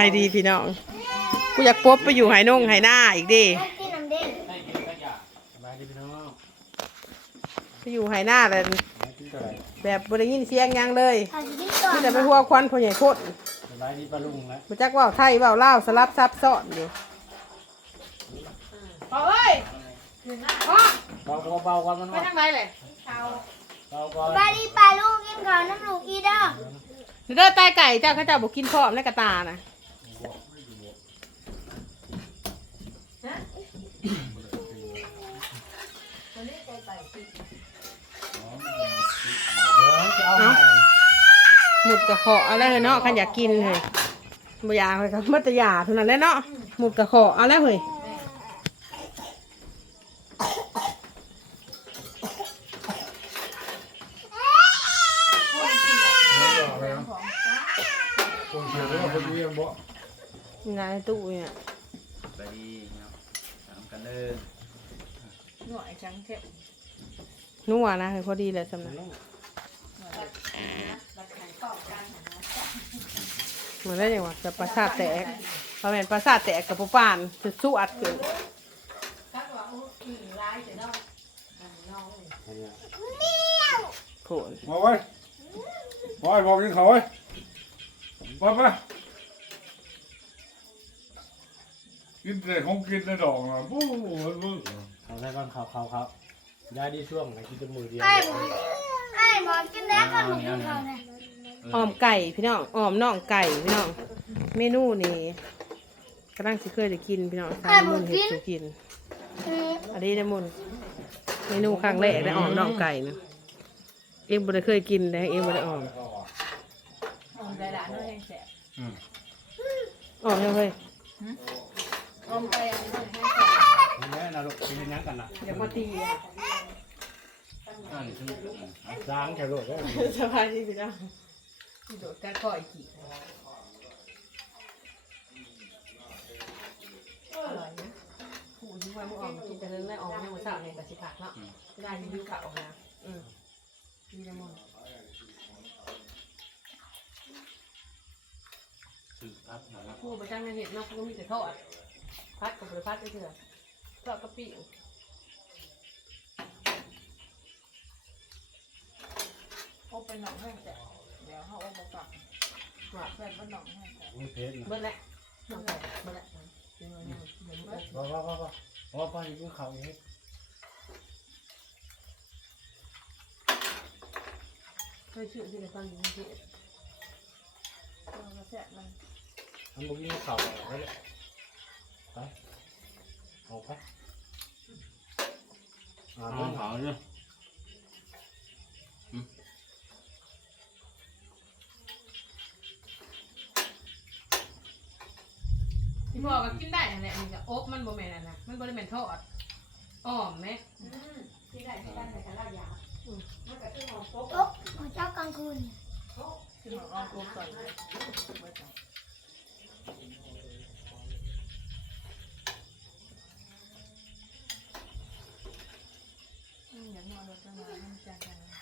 ายดีพี่น้อง กูอยากปบไปอยู่ไหนงไหหน้าอีกดิกินน้ำเด้งให้กินสักอย่างสบายดีพี่น้องไปอยู่ไหหน้าแต่ให้กินเท่าไหร่แบบบริยินเสียงหยังเลยเอาสิกินก่อนที่จะไปหัวควันพ่อใหญ่โคตรสบายดีปลาลุงแล้วมาจักว่าวไทยว่าวลาวสลับซับซ้อนอยู่พ่อเอ้ยพ่อเบาเบาๆก่อนมันไปว่าทางไหนเลยเบาก่อนปลาดีปลาลูกกินก่อนน้ำลูกอีเด้อเด้อตายไก่เจ้าข้าเจ้าบอกกินพร้อมในกระตานะ เดี๋ยว จะเอาให้หมุดกระเคาะอะไรเฮ้ยเนาะขันอยากกินเลยบ่อยากเลยครับมัตยาเท่านั้นแหละเนาะหมุดกระเคาะเอาแล้วเฮ้ยคนเขียนว่าคนนี้ยังบ่นี่นายตู้เนี่ยสบายดีเนาะถามกันเลยนัวนะเฮ้ยพอดีเลยสำนัก เหมือนได้ยังวะจะประสาทแตกพอแม่นประสาทแตกกับปปานสุดสู้อัดเกินโผล่มาไว้มาไว้บอกกินเขาไว้ไปไปกินแต่ของกินในดอกนะปู้ปู้เขาใส่ก่อนเขาเขาเขายายดีช่วงไหนกินจมูกเดียวไอ้ หมอไอ้หมอกินแล้วก็หนูกินก่อนเลยอ้อมไก่พี่น้องอ้อมน่องไก่พี่น้อง เมนูนี่กำลังสิเคยได้กินพี่น้องทานมุนเห็ดสุกินอืมอันนี้ได้มุนเมนูครั้งแรกได้อ้อมน่องไก่นะเองบ่ได้เคยกินแต่เองบ่ได้อ้อมอ้อมยังเคยแม่นะลูกกินยังกันนะอยากมาตี อ่านชื่อล้างแค่ลูกได้สบายดีพี่น้องโดดกระก่อยกี่อร่อยนะผู้ที่ว่ามึงออมกินแต่เรื่องแรกออกมาในวันเสาร์ในกระสิผักเนาะไม่ได้มีข่าวออกมาอืมมีน้ำมันสื่อครับนะครับผู้ประจังในเห็ดเนาะเขาก็มีแต่ทอดพัดกับบริพัดไปเถอะทอดกะปิ อบไปหนองแห้งแต่เดี๋ยวเขาอบมาฝักว่าแฟนว่าหนองแห้งแต่มีเพชรนะเบิดแล้วน้องไก่เบิดแล้วเดี๋ยวเราเนี่ยเดี๋ยวมันว้าวว้าวว้าวว้าวไปกินเขาอย่างนี้เคยชื่อที่ในตอนนี้ที่เราก็แสะมันทำบุกินเขาไปเลยไปเอาไปอ่าต้นเขาเนี่ย ที่บอกก็กินได้นั่นแหละนี่ก็อบมันบ่แม่นอันนะมันบ่ได้แม่นทอดอ้อมไหมที่ได้ที่ได้ในการล่ายาโอ๊ะหมอเจ้ากลางคืนที่หนองเอาตัวใส่เลยไว้ก่อนอืมอย่างนี้เราจะมาให้ใจกันนะ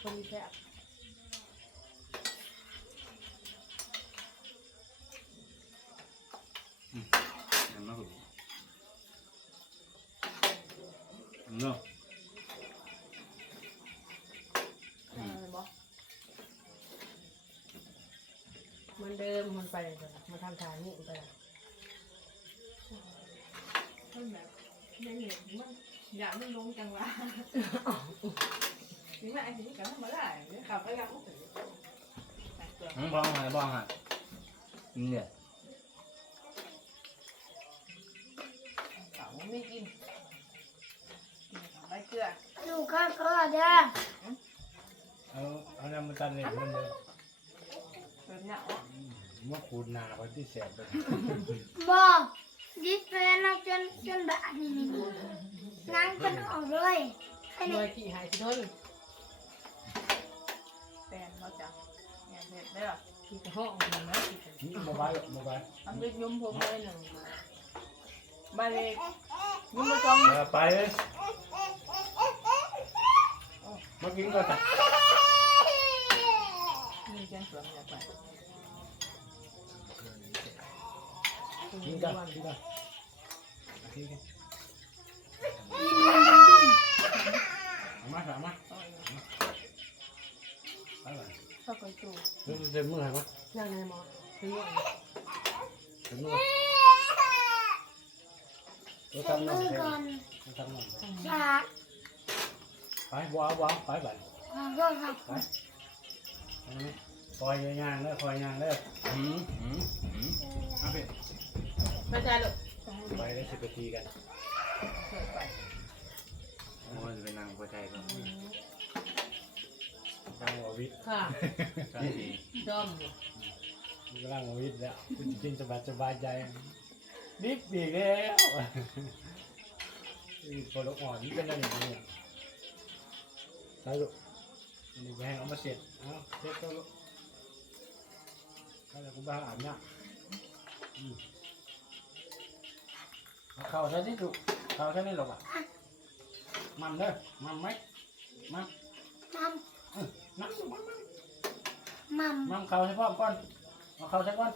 คนมีแซ่บ เนาะเออบอกเหมือนเดิมมันไปเลยมาทำทานนี่ไปละมันแบบไม่เห็นมันอยากมันลงจังหวะนี่แม่อันนี้กันทำมาได้เดี๋ยวขับไปยังอุ๊บแต่ตัวอืมบ้องหายบ้องหายเนี่ยเขาไม่กินกินของใบเก ลือลูกข้าวก็เด้อเอาเอาน้ำมันตันเนี่ยมันเลยแบบเนี้ยว่าขูดหนาไปที่แสบเลยบอกดิสเพลนักจนจนแบบนี้นี่นั่งจนออกเลยแค่โดนี้ยที่หายสิทนแฟนเขาจะเนี่ยเด็ดได้หรอที่ห้องมันนะที่นี่โมบายโมบายทำด้วยยุ่มผมเลยหนึ่งใบเล็กยุ่มมาจองเออไปเลย มากินก่อนจ้ะนี่แกงเผือกอยากไปกินกันกินกันกินกันมาสามมาข้าวไก่จูนี่เต็มมือไหมยังไงหมอเต็มมือเต็มมือเราทำหน่อยเราทำหน่อย ไปว้าวว้าวไปไปขอโทษครับไปไปไหมคอยย่างเด้อคอยย่างเด้อหืมหืมหืมเอาไปไม่ใช่หรอกไปได้สิบนาทีกันเกิดไปโอ้ยจะเป็นนางพอใจก็กำลังววิทย์ค่ะใช่ดีจอมอยู่กำลังววิทย์แล้วคุณกินสบายสบายใจนิบอีกแล้วอีกคนละอ่อนนี่เป็นอะไรเนี่ย ใช่ลูกอันนี้แห้งเอามาเสร็จเอาเสร็จตัวลูกถ้าจะกูบ้าอาบน้ำอืมเอาเข้าใช่ไหมลูกเข้าใช่ไหมลูกอะมันเด้อมันไหมมันมัมเออนักมันมันมัมมันเข้าใช่ป่ะก่อนเอาเข้าใช่ก่อน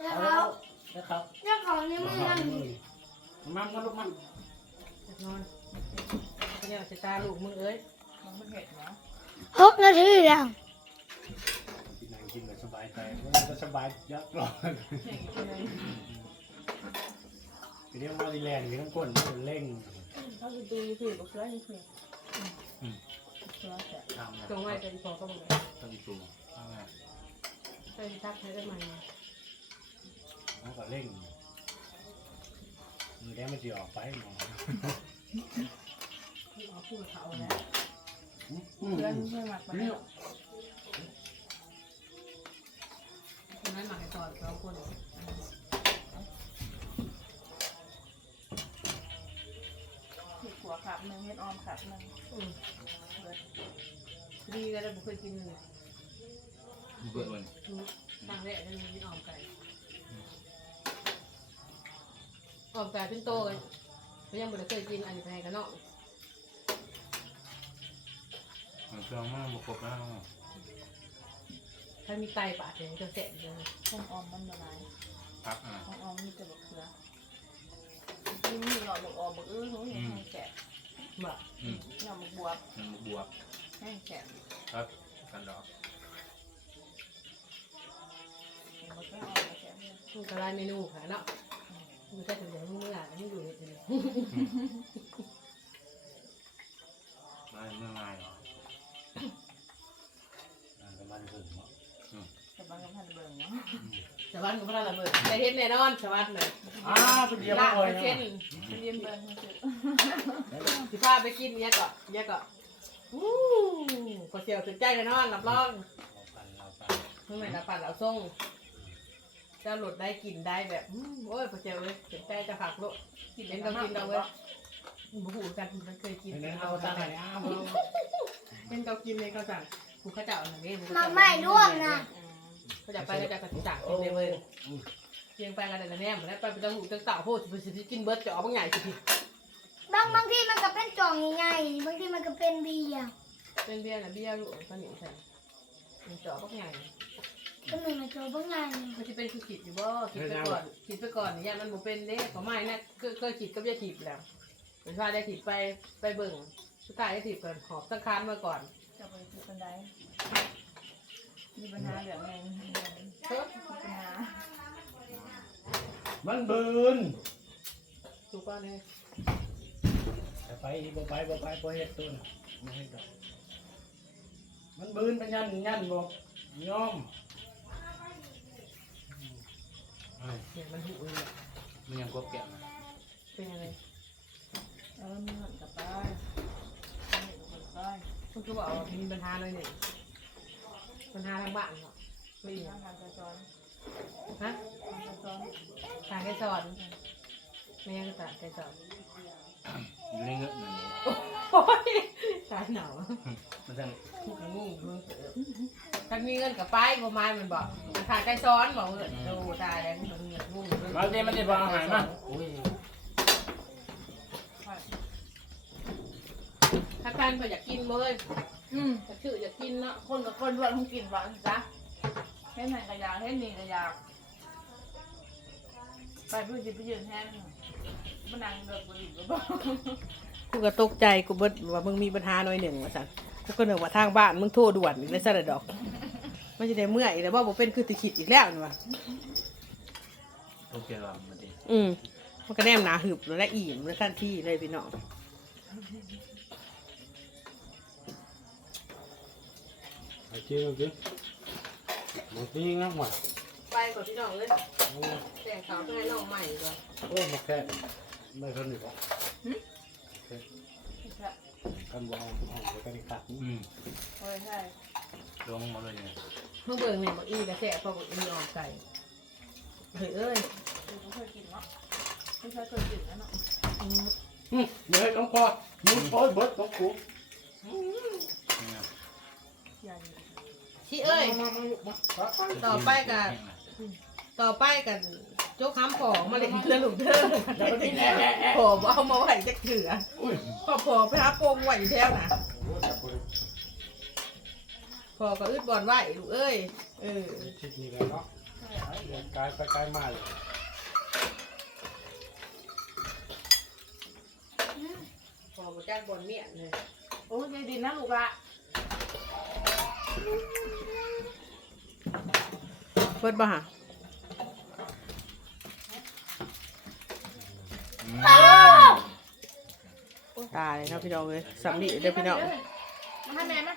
แล้วเอาเขาแล้วเข้าเจ้าของนี่มันมันมันก็ลูกมันจะนอนพยายามจะตาลูกมึงเอ้ย มันไม่เห็ดเนาะหกนาทีแล้วกินไหนกินแบบสบายใจก็สบายยักษ์ร้อนเห็ดกินเลยทีนี้มาดีแลนด์อยู่ทั้งก้นเร่งเขาจะดูคือบอกเสือนี่คือเสือแต่ทำนะจงไว้จะดีพอก็บอกเลยต้องอีกตัวเอาไงไปทักใช้ได้ไหมแล้วก็เร่งมือแดงมันจะออกไปหมอเอาคู่เขาแล้ เสือนี่ใช่หมักมันนี่คนนั้นหมักให้ต่อสองคนเห็ดหัวขับหนึ่งเห็ดออมขับหนึ่งอืมดีก็ได้ผมเคยกินเลยเบื่อมันทางแรกได้มีออมไก่อ่อมไก่เป็นโตเลยยังไม่ได้เคยกินอันนี้ไปให้กันเนาะ มันเครื่องมันบวกครบแล้วถ้ามีไตปาดเนี่ยจะเสร็จเลยต้มออมมันละลายครับอ่าต้มออมมีแต่บักเสือนี่มีหน่อบักออมบักอื้อเขาเห็นแห้งแฉะแบบอืมหน่อบักบวบมันบวกแห้งแฉะครับกันดอกมันก็ออมแฉะเนี่ยมันก็ลายเมนูค่ะเนาะมันก็ถึงจะมึงเมื่อไหร่ไม่อยู่เลยไม่เมื่อไงเหรอ นั่นก็มันถึงเนาะแต่บางพันเบิ่งเนาะสวัสดีพระระเบิดแต่เห็นแน่นอนสวัสดีเลยอ้าวเป็นเดียวลาเลยเช่นเรียนเบิ่งมันคือสิพาไปกินเนี้ยก่อนเนี้ยก่อนอู้พอเสียวถึงใจแน่นอนรับรองเราไปเมื่อไหร่เราปั่นเราส่งจะหลุดได้กินได้แบบอื้อโอ้ยพอเสียวเลยถึงใจจะผักโลดกินเห็เป็นนก็ก็กินเราเว้ยบุหูกันมันเคยกินเห็นไหมเอาเอาตาตาไหนนอ้าว เป็นเขากินเลยเขาสั่งคุณเขาจะเอาหนังนี้มัมไม่ร่วมนะ เขาจะไปเขาจะกระติสั่งกินเลยเว้ยเพียงไปกันแต่ละแนมแล้วไปไปจังหูจังเต่าโพดสิสิกินเบิร์ดจะเอาบางใหญ่สิบางบางทีมันก็เป็นจ่องใหญ่ๆบางทีมันก็เป็นเบียร์เป็นเบียร์นะเบียร์ลูกสนิทใส่มันจะเอาบางใหญ่ก็หนึ่งมาโจบางใหญ่มันจะเป็นคือขีดอยู่บ่ขีดไปก่อนขีดไปก่อนเนี่ยมันบ่เป็นเด้ของไม่นะเคยเคยขีดก็จะขีดแล้วเป็นว่าได้ขีดไปไปเบิ่ง สุดท้ายได้ขีดก่อนหอบสังคารมาก่อนจะไปที่บันไดมีปัญหาเรื่องหนึ่งมีเฮ้ยปัญหามันบืนถูกป่ะเนี่ยไปบ่ไปบ่ไปบ่เฮ็ดตัวน่ะไม่เฮ็ดดอกมันบืนเป็นยันยันบอกยอมเนี่ยมันหูเลยมันยังครบแก้วนะเป็นยังไงเออมีเงินกับไปมีเงินกับไป คุณก็บอกว่ามีปัญหาเลยเนี่ยปัญหาทางบ้านเหรอไม่อีกทางการจราจรฮะทางการจราจรทางไกสอนไม่ยังตาไกสอนอยู่ในเงินนั่นนี่โอ้ยตายหนาวมันจะงูมึงถ้ามีเงินกับป้ายประมาณมันบอกทางไกซ้อนบอกเงินโอ้ตายแล้วเงินเงินงูมาเดี๋ยวมันจะบอกอาหารมา โอ้ย ถ้าท่านเขาอยากกินเลยอืมจะชื่ออยากกินเนาะคนกับคนด้วยคงกินบ้างจ้ะเห็นไหนกระยาเห็นนี่กระยาไปเพื่อจะไปยืนแทนมันนั่งเดือดบุหรี่ก็บอกกูก็ตกใจกูเบิดว่ามึงมีปัญหาหน่อยหนึ่งว่าซั่นกูก็นึกว่าทางบ้านมึงโทรด่วนอีกแล้วซะละดอก มันจะได้เมื่อยอีกแล้วบ่บ่เป็นคือติคิดอีกแล้วนี่ว่าโอเคหรอมันดีอืมมันก็แนมหนาหึบแล้วและอิ่มแล้วทันทีเลยพี่น้อง ไอ้จริงจริงมันจริงนะหมดไปก่อนพี่น้องเลยแต่งขาวให้น้องใหม่ก่อนโอ้มาแค่ไม่คนหนึ่งกันวางห้องแล้วก็ได้ขัดอืมโอ้ยใช่รวมหมดเลยเนี่ยเพิ่งเบิ่งเนี่ยบักอีกระแสพอบักอีออกไก่เฮ้ยเอ้ยกูก็เคยกินเนาะไม่เคยเคยกินแล้วเนาะอืมอืมเดี๋ยวให้น้องพอมึงโอ้ยเบิดน้องกู เนี่ยใหญ่ ชิเอ้ยมามาลูกมาไปไปต่อไปกับต่อไปกันโจ๊กค้ำผอมาเล่นเพื่อนลูกเด้อผอบ่เอามาไหวจะเถื่ออุ้ยพอผอไปหาโกงไหวอยู่แถวนะโอ้ยจับคนพอก็อึดบอลไหวลูกเอ้ย เออชิดนี่แล้วเนาะเดินกายไปกายมาเลยพอมาจ้างบอลเมียนเลยโอ้ยใจดีนะลูกละ เปิดบ่ฮะอืมตายเลยครับพี่น้องเลยสำลีเด้อพี่น้อง มาให้แม่มา